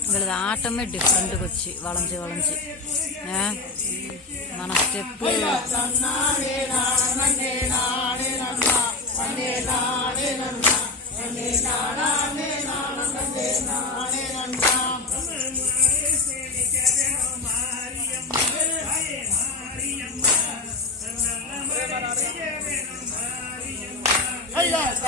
உங்களது ஆட்டமே டிஃப்ரெண்ட் வச்சு வளைஞ்சு வளைஞ்சு. మన స్టెప్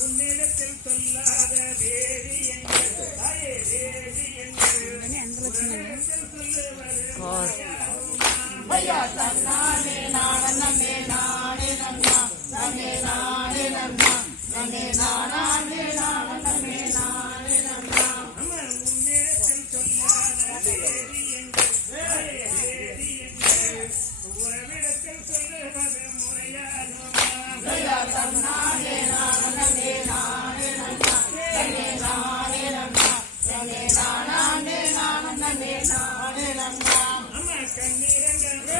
உன்னிடத்தில் சொல்லாத வேறு எங்கள் தாயே வேறு எங்கள் சொல்லுவது நானே நன்னா